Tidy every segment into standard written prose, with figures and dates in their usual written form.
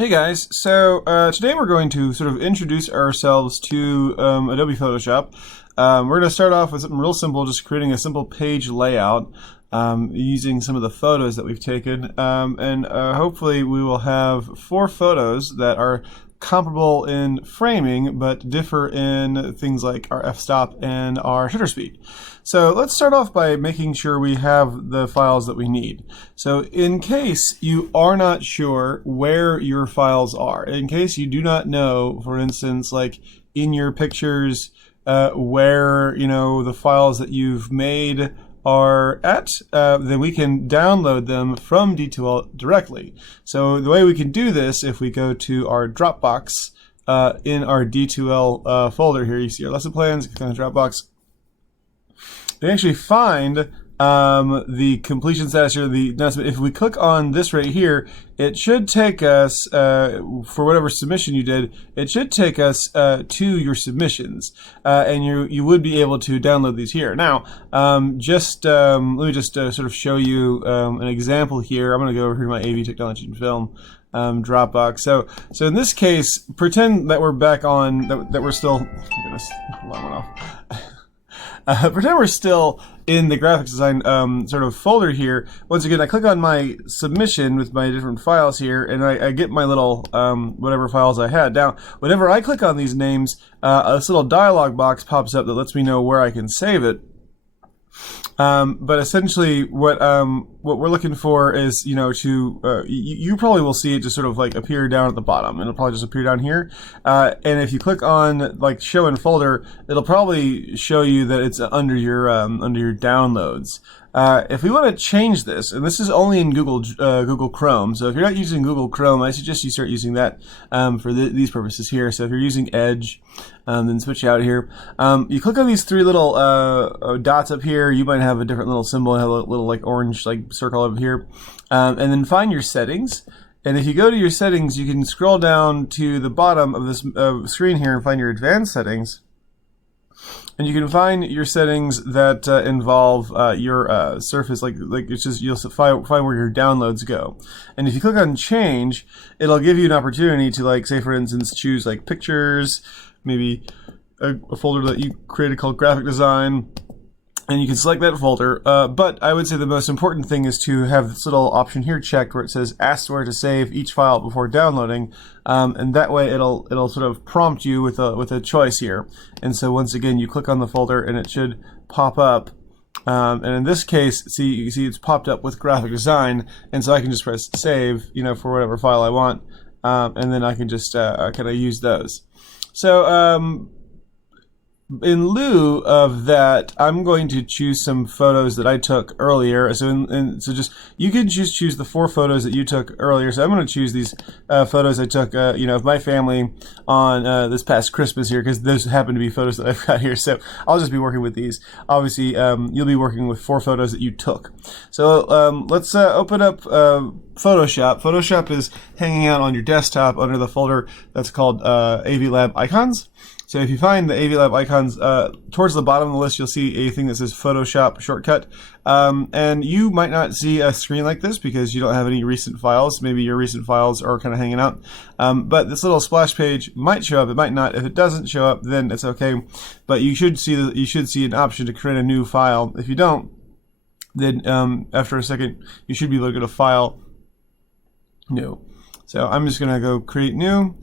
Hey guys, so today we're going to sort of introduce ourselves to Adobe Photoshop. We're going to start off with something real simple, just creating a simple page layout using some of the photos that we've taken. And hopefully we will have 4 photos that are comparable in framing but differ in things like our f-stop and our shutter speed. So let's start off by making sure we have the files that we need. So in case you are not sure where your files are, in case you do not know, for instance, like in your pictures, where the files that you've made are at, then we can download them from D2L directly. So the way we can do this, if we go to our Dropbox in our D2L folder here, you see our lesson plans, click on the Dropbox. We actually find the completion status here, the announcement. If we click on this right here, it should take us, for whatever submission you did, it should take us to your submissions, and you would be able to download these here. Now, let me just sort of show you an example here. I'm going to go over here to my AV Technology and Film Dropbox. So in this case, pretend that we're back on, that we're still, oh goodness, alarm went off. Pretend we're still in the graphics design sort of folder here. Once again, I click on my submission with my different files here, and I get my little whatever files I had. Now, whenever I click on these names, this little dialog box pops up that lets me know where I can save it. But essentially, what we're looking for is, you probably will see it just sort of like appear down at the bottom. It'll probably just appear down here. And if you click on like Show in Folder, it'll probably show you that it's under your downloads. If we want to change this, and this is only in Google Chrome, so if you're not using Google Chrome, I suggest you start using that for these purposes here. So if you're using Edge, then switch out here. You click on these 3 little dots up here. You might have a different little symbol, have a little like orange like circle over here, and then find your settings. And if you go to your settings, you can scroll down to the bottom of this screen here and find your advanced settings. And you can find your settings that involve your surface, like it's just, you'll find where your downloads go. And if you click on change, it'll give you an opportunity to, like, say for instance, choose like pictures, maybe a folder that you created called graphic design. And you can select that folder, but I would say the most important thing is to have this little option here checked where it says ask where to save each file before downloading, and that way it'll sort of prompt you with a choice here. And so once again, you click on the folder and it should pop up. And in this case, you see it's popped up with graphic design, and so I can just press save, for whatever file I want, and then I can just kind of use those. So in lieu of that, I'm going to choose some photos that I took earlier. So just you can choose the 4 photos that you took earlier. So I'm going to choose these photos I took, of my family on this past Christmas here, because those happen to be photos that I've got here. So I'll just be working with these. Obviously, you'll be working with 4 photos that you took. So let's open up Photoshop. Photoshop is hanging out on your desktop under the folder that's called AV Lab Icons. So if you find the AV Lab icons, towards the bottom of the list, you'll see a thing that says Photoshop shortcut. And you might not see a screen like this because you don't have any recent files. Maybe your recent files are kind of hanging out. But this little splash page might show up. It might not. If it doesn't show up, then it's okay. But you should see an option to create a new file. If you don't, then after a second, you should be able to go to File, New. So I'm just going to go Create New.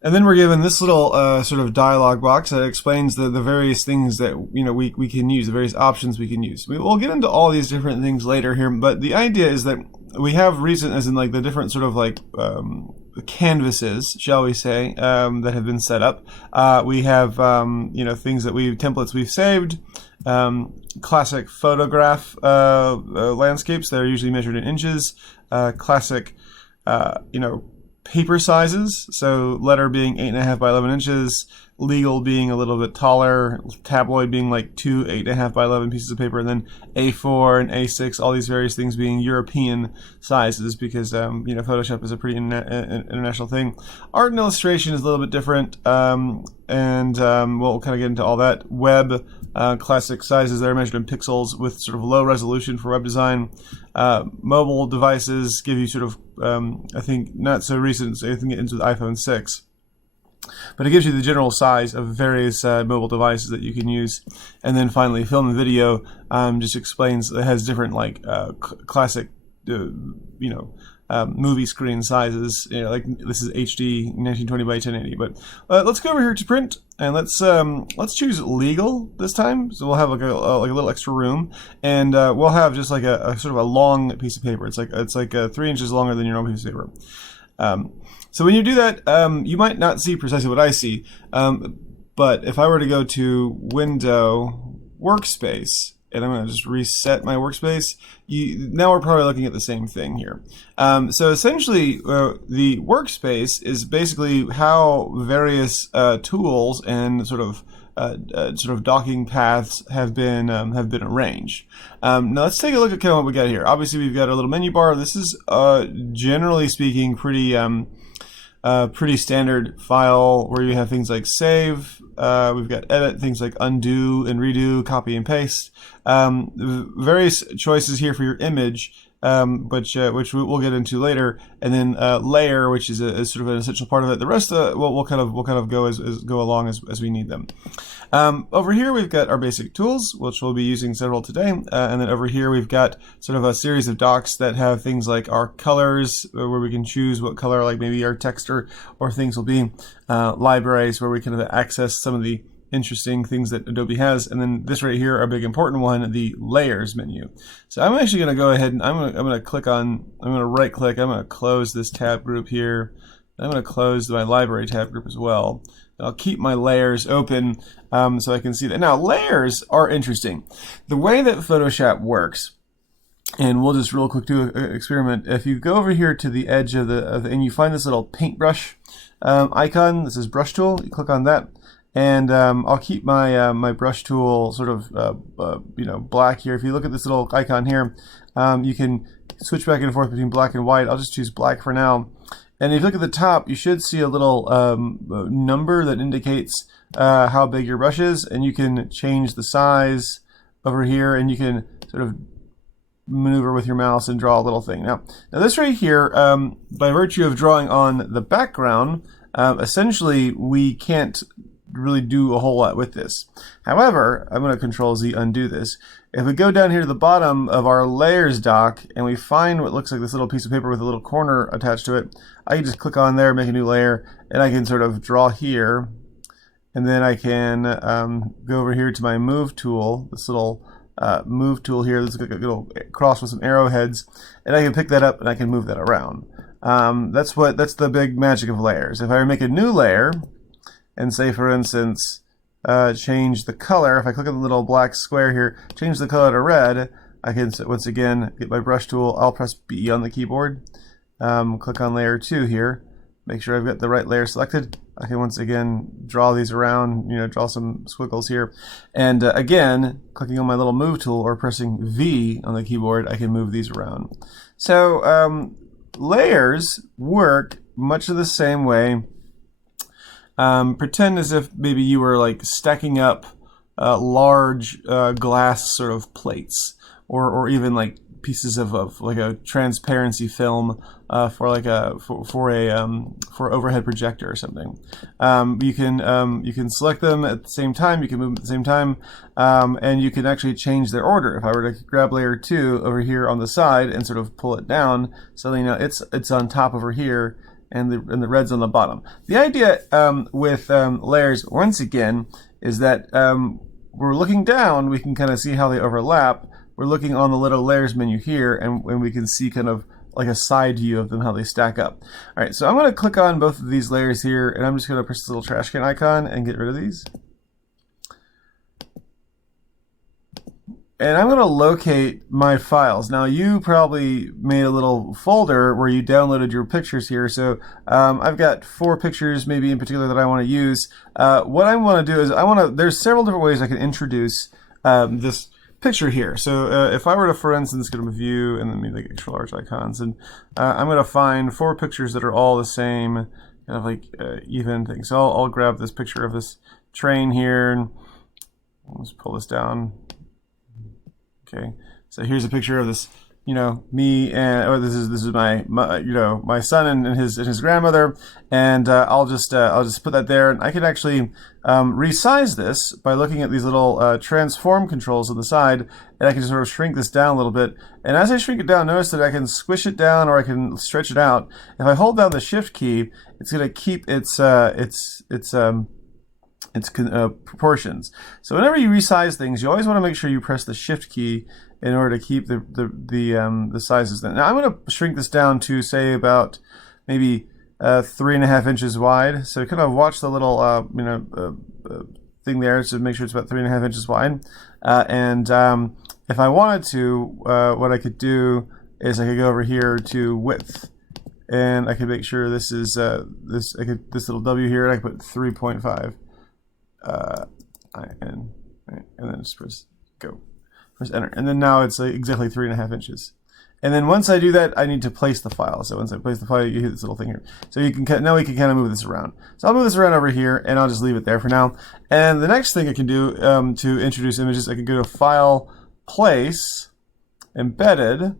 And then we're given this little sort of dialog box that explains the various things that we can use, the various options we can use. We'll get into all these different things later here, but the idea is that we have recent, as in like the different sort of like canvases, shall we say, that have been set up. We have things that templates we've saved, classic photograph landscapes that are usually measured in inches, classic paper sizes, so letter being 8.5 by 11 inches, legal being a little bit taller, tabloid being like 2 8.5 by 11 pieces of paper, and then A4 and A6, all these various things being European sizes, because Photoshop is a pretty international thing. Art and illustration is a little bit different, and we'll kind of get into all that. Web, classic sizes that are measured in pixels with sort of low resolution for web design. Mobile devices give you sort of, I think not so recent, I think it ends with iPhone 6. But it gives you the general size of various mobile devices that you can use. And then finally, film and video just explains, it has different like classic, movie screen sizes. Like this is HD 1920 by 1080. But let's go over here to print, and let's choose legal this time. So we'll have like a little extra room, and we'll have just like a sort of a long piece of paper. It's like 3 inches longer than your normal piece of paper. So when you do that, you might not see precisely what I see, but if I were to go to Window, Workspace, and I'm going to just reset my workspace, now we're probably looking at the same thing here. So essentially, the workspace is basically how various tools and sort of docking paths have been arranged. Now let's take a look at kind of what we got here. Obviously, we've got our little menu bar. This is generally speaking pretty standard file where you have things like save. We've got edit, things like undo and redo, copy and paste. Various choices here for your image, which we'll get into later, and then layer, which is sort of an essential part of it. The rest we'll kind of go along as we need them. Over here we've got our basic tools, which we'll be using several today, and then over here we've got sort of a series of docks that have things like our colors, where we can choose what color, like maybe our text or things will be. Libraries, where we can access some of the interesting things that Adobe has, and then this right here, our big important one, the layers menu. So I'm actually going to go ahead and I'm going to right click, I'm going to close this tab group here. I'm going to close my library tab group as well. I'll keep my layers open so I can see that. Now, layers are interesting. The way that Photoshop works, and we'll just real quick do an experiment. If you go over here to the edge and you find this little paintbrush icon, this is brush tool, you click on that, and I'll keep my my brush tool sort of black here. If you look at this little icon here, you can switch back and forth between black and white. I'll just choose black for now. And if you look at the top, you should see a little number that indicates how big your brush is, and you can change the size over here, and you can sort of maneuver with your mouse and draw a little thing. Now this right here, by virtue of drawing on the background, essentially we can't really do a whole lot with this. However, I'm going to Control Z undo this. If we go down here to the bottom of our layers dock and we find what looks like this little piece of paper with a little corner attached to it, I can just click on there, make a new layer, and I can sort of draw here, and then I can go over here to my move tool, this little move tool here, this little cross with some arrowheads, and I can pick that up and I can move that around. That's the big magic of layers. If I make a new layer and say, for instance, change the color, if I click on the little black square here, change the color to red, I can once again get my brush tool, I'll press B on the keyboard, click on layer 2 here, make sure I've got the right layer selected. I can once again draw these around, draw some squiggles here, and again, clicking on my little move tool or pressing V on the keyboard, I can move these around. So layers work much the same way. Pretend as if maybe you were like stacking up large glass sort of plates, or even like pieces of like a transparency film for overhead projector or something. You can select them at the same time. You can move them at the same time, and you can actually change their order. If I were to grab layer 2 over here on the side and sort of pull it down, so it's on top over here, and the red's on the bottom. The idea with layers, once again, is that we're looking down, we can kind of see how they overlap. We're looking on the little layers menu here, and we can see kind of like a side view of them, how they stack up. All right, so I'm going to click on both of these layers here, and I'm just going to press this little trash can icon and get rid of these. and I'm going to locate my files. Now, you probably made a little folder where you downloaded your pictures here. So I've got 4 pictures, maybe in particular, that I want to use. What I want to do is there's several different ways I can introduce this picture here. So if I were to, for instance, go to view and then maybe like extra large icons, and I'm going to find 4 pictures that are all the same, kind of like even things. So I'll grab this picture of this train here, and let's pull this down. Okay, so here's a picture of this, me and this is my my son and his grandmother, and I'll just put that there, and I can actually resize this by looking at these little transform controls on the side, and I can just sort of shrink this down a little bit. And as I shrink it down, notice that I can squish it down or I can stretch it out. If I hold down the Shift key, it's going to keep its proportions. So whenever you resize things, you always want to make sure you press the Shift key in order to keep the sizes. Now I'm going to shrink this down to, say, about maybe 3.5 inches wide. So kind of watch the little thing there to make sure it's about 3.5 inches wide. And if I wanted to, what I could do is I could go over here to width, and I could make sure this is this little W here, and I could put 3.5. And then just press enter, and then now it's like exactly 3.5 inches. And then once I do that, I need to place the file. So once I place the file, you hit this little thing here. So we can kind of move this around. So I'll move this around over here, and I'll just leave it there for now. And the next thing I can do to introduce images, I can go to File, Place, Embedded,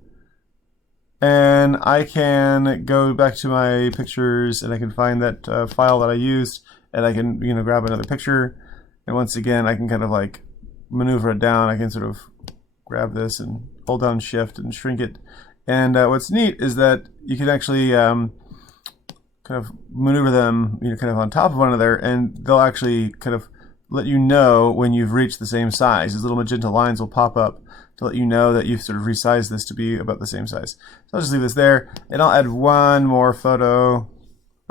and I can go back to my pictures, and I can find that file that I used, and I can grab another picture. And once again, I can kind of like maneuver it down. I can sort of grab this and hold down Shift and shrink it. And what's neat is that you can actually kind of maneuver them, kind of on top of one another, and they'll actually kind of let you know when you've reached the same size. These little magenta lines will pop up to let you know that you've sort of resized this to be about the same size. So I'll just leave this there, and I'll add one more photo,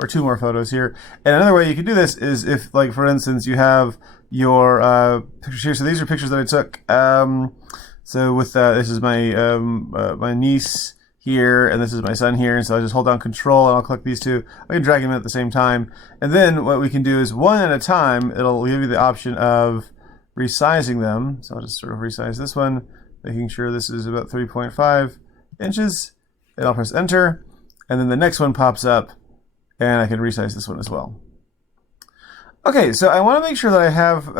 or 2 more photos here. And another way you can do this is if, like, for instance, you have your pictures here. So these are pictures that I took. So with this is my my niece here, and this is my son here. And so I just hold down Control, and I'll click these 2. I can drag them in at the same time. And then what we can do is one at a time. It'll give you the option of resizing them. So I'll just sort of resize this one, making sure this is about 3.5 inches. And I'll press Enter. And then the next one pops up, and I can resize this one as well. Okay, so I want to make sure that I have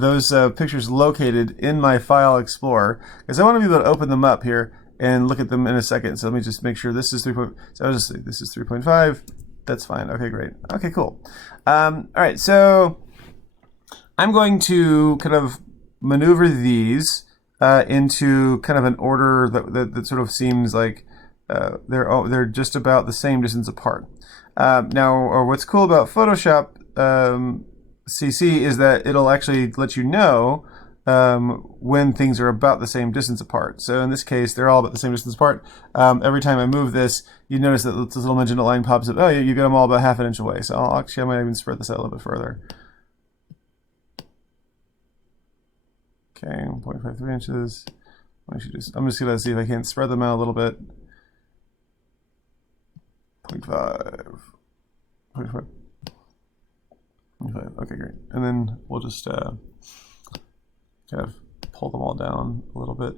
those pictures located in my File Explorer, because I want to be able to open them up here and look at them in a second. So let me just make sure this is 3. So I'll just say this is 3.5. That's fine. Okay, great. Okay, cool. All right, so I'm going to kind of maneuver these into kind of an order that sort of seems like they're just about the same distance apart. Now, what's cool about Photoshop CC is that it'll actually let you know when things are about the same distance apart. So in this case, they're all about the same distance apart. Every time I move this, you notice that this little magenta line pops up. Oh, you got them all about ½ an inch away. So I might even spread this out a little bit further. Okay, 1.53 inches. I'm just going to see if I can spread them out a little bit. 0.5. 0.5. Okay, great. And then we'll just kind of pull them all down a little bit.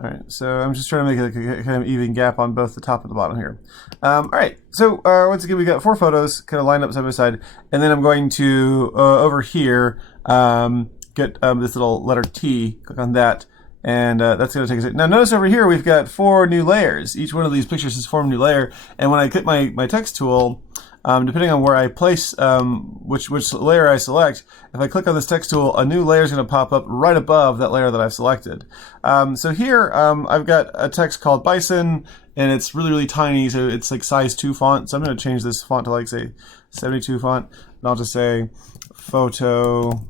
All right, so I'm just trying to make a kind of even gap on both the top and the bottom here. All right, so once again, we got 4 photos kind of lined up side by side, and then I'm going to, over here, get this little letter T, click on that, and that's going to take us. Now notice over here we've got 4 new layers. Each one of these pictures is 4 new layer, and when I click my text tool, depending on where I place which layer I select, if I click on this text tool, a new layer is going to pop up right above that layer that I've selected. So here I've got a text called Bison, and it's really, really tiny, so it's like size 2 font. So I'm going to change this font to like, say, 72 font, and I'll just say photo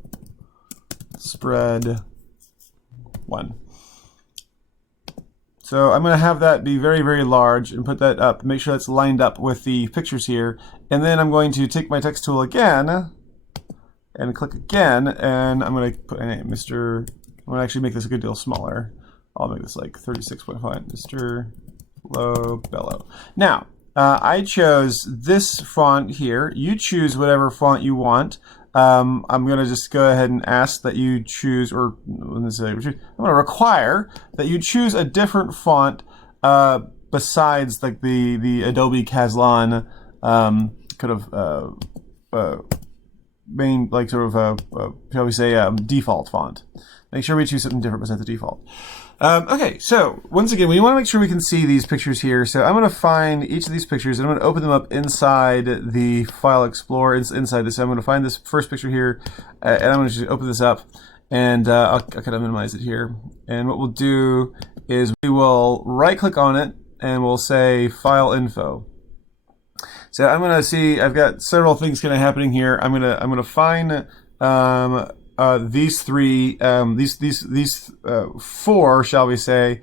spread 1. So I'm going to have that be very, very large and put that up, make sure that's lined up with the pictures here. And then I'm going to take my text tool again, and click again, and I'm going to put a name, Mr. I'm going to actually make this a good deal smaller. I'll make this like 36.5, Mr. Lobello. Now, I chose this font here. You choose whatever font you want. I'm going to just go ahead and ask that you choose, or I'm going to require that you choose a different font besides like the Adobe Kazlan kind of main, like sort of shall we say default font. Make sure we choose something different besides the default. Okay, so once again, we want to make sure we can see these pictures here. So I'm going to find each of these pictures, and I'm going to open them up inside the File Explorer, inside this. So I'm going to find this first picture here, and I'm going to just open this up, and I'll kind of minimize it here. And what we'll do is we will right-click on it, and we'll say File Info. So I'm going to see, I've got several things kind of happening here. I'm going to find these three, these four, shall we say,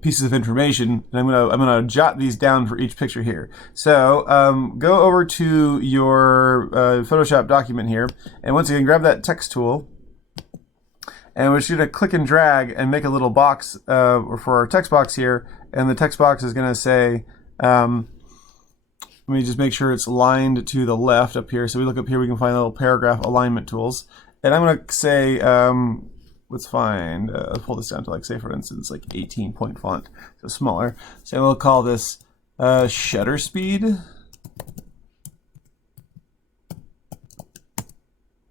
pieces of information, and I'm gonna jot these down for each picture here. So go over to your Photoshop document here, and once again, grab that text tool, and we're just gonna click and drag and make a little box for our text box here, and the text box is gonna say. Let me just make sure it's aligned to the left up here. So we look up here, we can find little paragraph alignment tools. And I'm going to say, let's find, I'll pull this down to like, say for instance, like 18-point font, so smaller. So we'll call this shutter speed.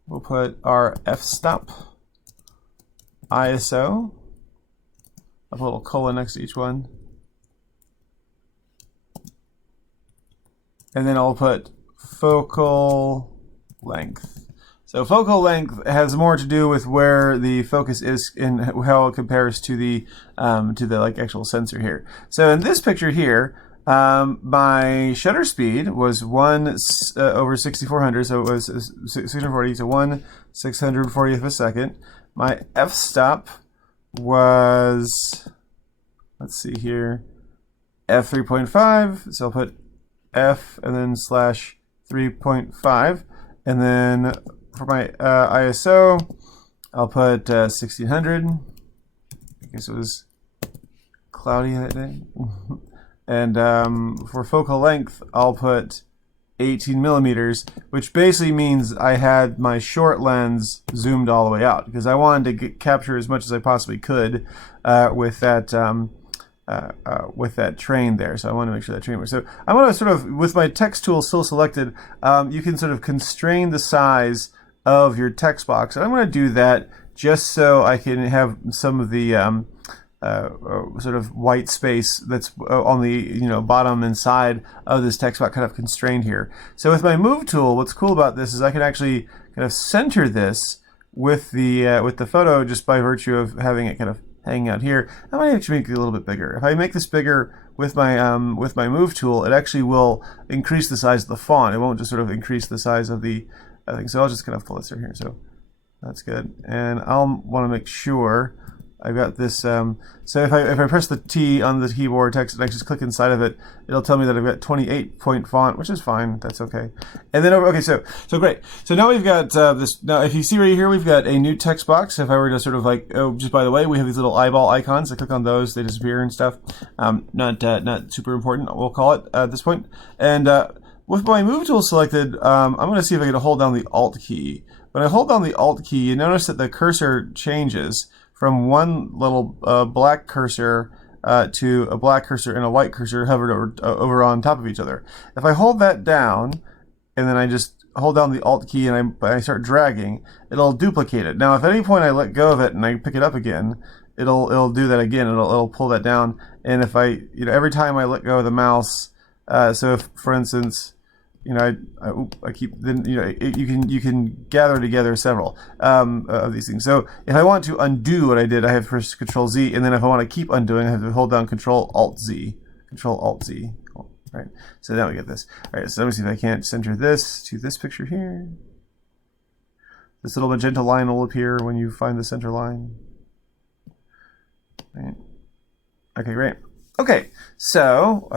We'll put our f-stop, ISO. I'll put a little colon next to each one. And then I'll put focal length. So focal length has more to do with where the focus is in how it compares to the like actual sensor here. So in this picture here, my shutter speed was 1 over 6400, so it was 640 to 1/640th of a second. My f-stop was, let's see here, f3.5, so I'll put f and then slash 3.5, and then for my ISO I'll put 1600. I guess it was cloudy that day. And for focal length I'll put 18 millimeters, which basically means I had my short lens zoomed all the way out because I wanted to capture as much as I possibly could with that train there. So I want to make sure that train works. So I want to sort of, with my text tool still selected, you can sort of constrain the size of your text box. And I'm going to do that just so I can have some of the sort of white space that's on the bottom and side of this text box kind of constrained here. So with my move tool, what's cool about this is I can actually kind of center this with the photo just by virtue of having it kind of hanging out here. I might actually make it a little bit bigger. If I make this bigger with my move tool, it actually will increase the size of the font. It won't just sort of increase the size of the thing. So I'll just kind of pull this through here. So that's good. And I'll want to make sure I've got this. So if I press the T on the keyboard text and I just click inside of it, it'll tell me that I've got 28-point font, which is fine. That's okay. And then okay, so great. So now we've got this. Now if you see right here, we've got a new text box. If I were to sort of like, oh, just by the way, we have these little eyeball icons. I click on those, they disappear and stuff. Not super important, we'll call it at this point. And with my move tool selected, I'm going to see if I can hold down the Alt key. When I hold down the Alt key, you notice that the cursor changes from one little black cursor to a black cursor and a white cursor hovered over on top of each other. If I hold that down, and then I just hold down the Alt key and I start dragging, it'll duplicate it. Now, if at any point I let go of it and I pick it up again, it'll do that again. It'll pull that down. And if I, every time I let go of the mouse, so if, for instance, I keep, then you can gather together several of these things. So if I want to undo what I did, I have to press Control Z, and then if I want to keep undoing, I have to hold down Control Alt Z, Control Alt Z. Right. So now we get this. All right. So let me see if I can't center this to this picture here. This little magenta line will appear when you find the center line. Right. Okay, great. Okay, so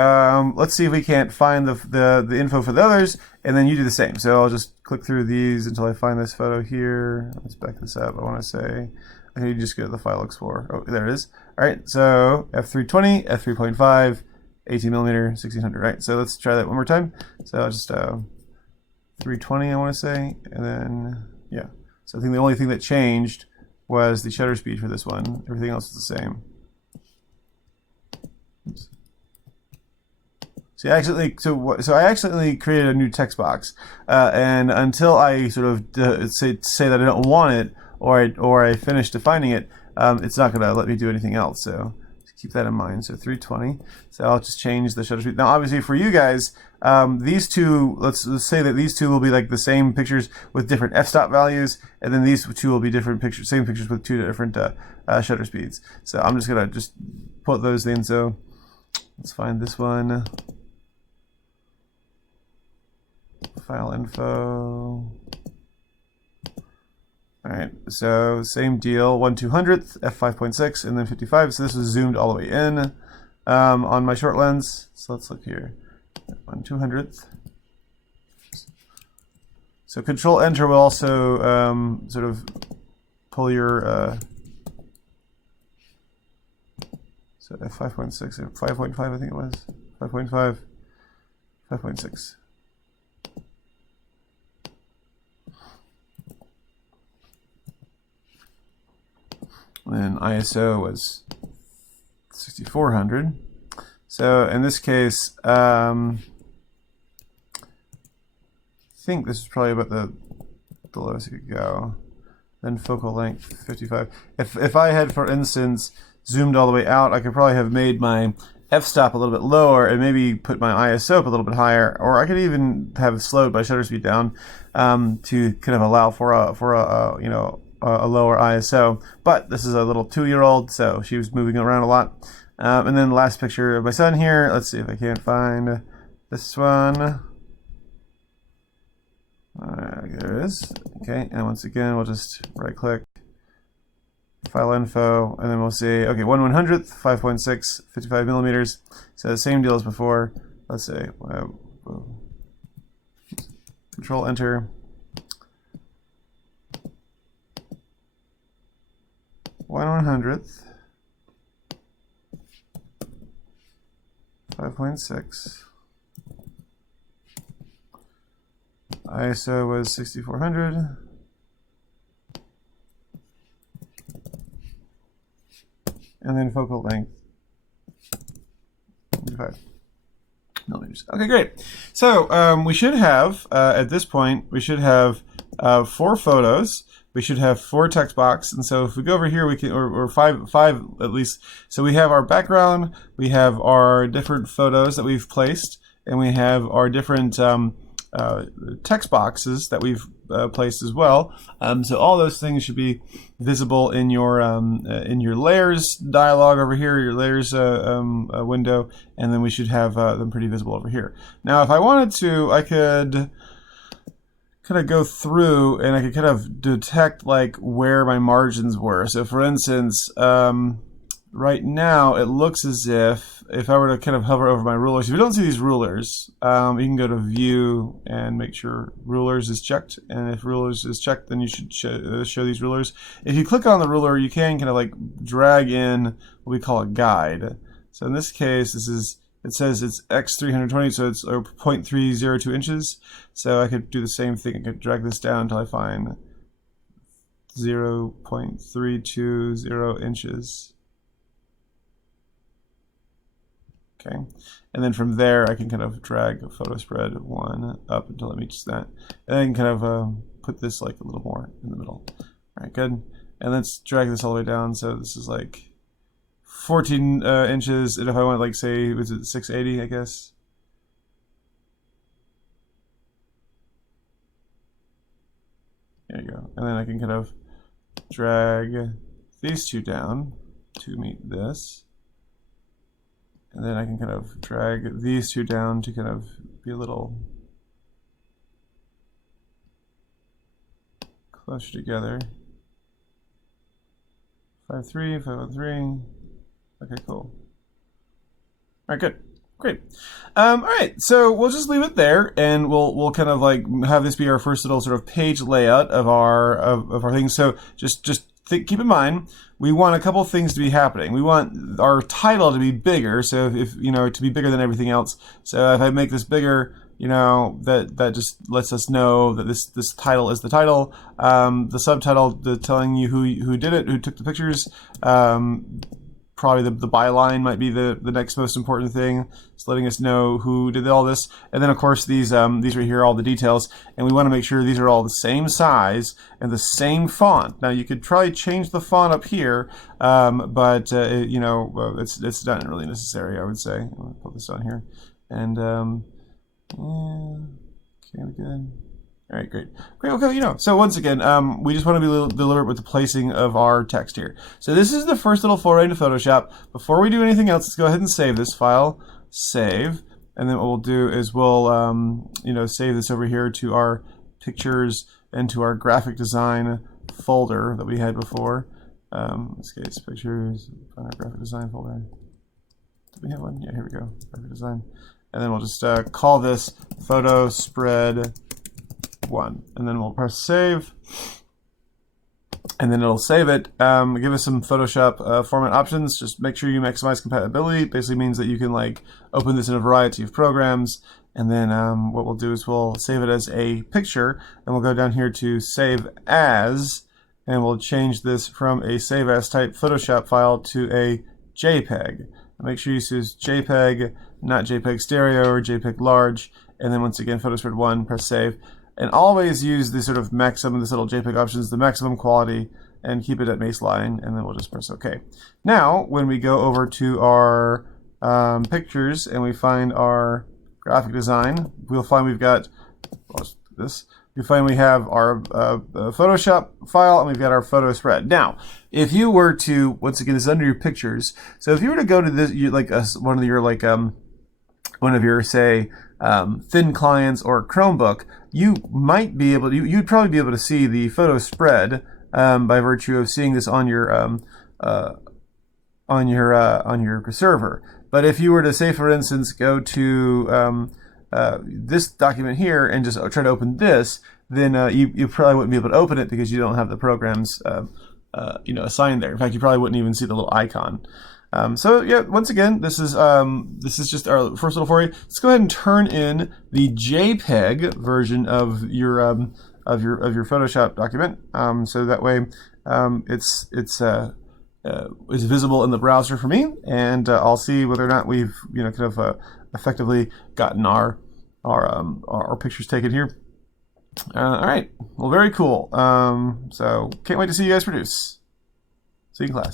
let's see if we can't find the info for the others, and then you do the same. So I'll just click through these until I find this photo here. Let's back this up. I want to say, okay, you just go to the File Explorer. Oh, there it is. All right, so f320, f3.5, 18 millimeter, 1600. Right. So let's try that one more time. So I'll just 320, I want to say, and then yeah. So I think the only thing that changed was the shutter speed for this one. Everything else is the same. Oops. So I accidentally created a new text box, and until I sort of say that I don't want it, or I finish defining it, it's not going to let me do anything else. So keep that in mind. So 320. So I'll just change the shutter speed. Now, obviously, for you guys, these two, let's say that these two will be like the same pictures with different f-stop values, and then these two will be different pictures, same pictures with two different shutter speeds. So I'm just gonna put those in. So let's find this one. File info. All right, so same deal, 1/200th, f5.6, and then 55. So this is zoomed all the way in on my short lens. So let's look here, 1/200th. So Control Enter will also sort of pull your so f5.6, 5.5, I think it was 5.5, 5.6. And ISO was 6400. So in this case, I think this is probably about the lowest it could go. Then focal length 55. If I had, for instance, zoomed all the way out, I could probably have made my f-stop a little bit lower and maybe put my ISO up a little bit higher, or I could even have slowed my shutter speed down to kind of allow for a you know, a lower ISO. But this is a little 2-year-old, so she was moving around a lot. And then the last picture of my son here. Let's see if I can't find this one. There it is. Okay, and once again, we'll just right-click, File Info, and then we'll see, okay, 1/100th, 5.6, 55 millimeters. So the same deal as before. Let's say, Control Enter. 1/100th, 5.6. ISO was 6400. And then focal length 55 millimeters. Okay, great. So we should have, at this point, we should have 4 photos. We should have 4 text boxes. And so if we go over here, we can, or five at least. So we have our background, we have our different photos that we've placed, and we have our different text boxes that we've placed as well. So all those things should be visible in your layers dialog over here, your layers window, and then we should have them pretty visible over here. Now, if I wanted to, I could kind of go through and I could kind of detect like where my margins were. So for instance, right now it looks as if I were to kind of hover over my rulers, if you don't see these rulers, you can go to View and make sure Rulers is checked. And if Rulers is checked, then you should show these rulers. If you click on the ruler, you can kind of like drag in what we call a guide. So in this case, it says it's x320, so it's 0.302 inches. So I could do the same thing. I could drag this down until I find 0.320 inches. Okay, and then from there I can kind of drag a photo spread 1 up until it reaches that, and then kind of put this like a little more in the middle. All right, good. And let's drag this all the way down. So this is like 14 inches, and if I want, like, say, was it 680, I guess? There you go. And then I can kind of drag these two down to meet this. And then I can kind of drag these two down to kind of be a little closer together. 5.3, 5.3. Okay, cool. All right, good. Great. All right, so we'll just leave it there, and we'll kind of like have this be our first little sort of page layout of our things. So just keep in mind, we want a couple things to be happening. We want our title to be bigger, so if you know, to be bigger than everything else. So if I make this bigger, you know, that just lets us know that this title is the title. The subtitle, telling you who did it, who took the pictures. Probably the byline might be the next most important thing. It's letting us know who did all this. And then of course these right here, all the details, and we want to make sure these are all the same size and the same font. Now you could probably change the font up here, but you know, it's not really necessary, I would say. I'll put this on here, and yeah, okay, good. All right, great. Okay, you know, so once again, we just want to be a little deliberate with the placing of our text here. So this is the first little foray into Photoshop. Before we do anything else, let's go ahead and save this file. Save. And then what we'll do is we'll, you know, save this over here to our pictures and to our graphic design folder that we had before. In this case, pictures, find our graphic design folder. Do we have one? Yeah, here we go, graphic design. And then we'll just call this photo spread 1, and then we'll press save, and then it'll save it. Give us some Photoshop format options. Just make sure you maximize compatibility. Basically means that you can like open this in a variety of programs, and then what we'll do is we'll save it as a picture, and we'll go down here to save as, and we'll change this from a save as type Photoshop file to a JPEG. Make sure you use JPEG, not JPEG stereo or JPEG large, and then once again photo spread 1, press save. And always use the sort of maximum, this little JPEG options, the maximum quality, and keep it at baseline, and then we'll just press OK. Now, when we go over to our pictures and we find our graphic design, we'll find we've got this. We find we have our Photoshop file, and we've got our photo spread. Now, if you were to, once again, this is under your pictures. So if you were to go to this, one of your say thin clients or Chromebook, you might be able to, you'd probably be able to see the photo spread by virtue of seeing this on your server. But if you were to, say for instance, go to this document here and just try to open this, then you probably wouldn't be able to open it because you don't have the programs you know, assigned there. In fact, you probably wouldn't even see the little icon. So yeah, once again, this is just our first little foray. Let's go ahead and turn in the JPEG version of your Photoshop document, so that way it's visible in the browser for me, and I'll see whether or not we've, you know, kind of effectively gotten our pictures taken here. All right, well, very cool. So can't wait to see you guys produce. See you in class.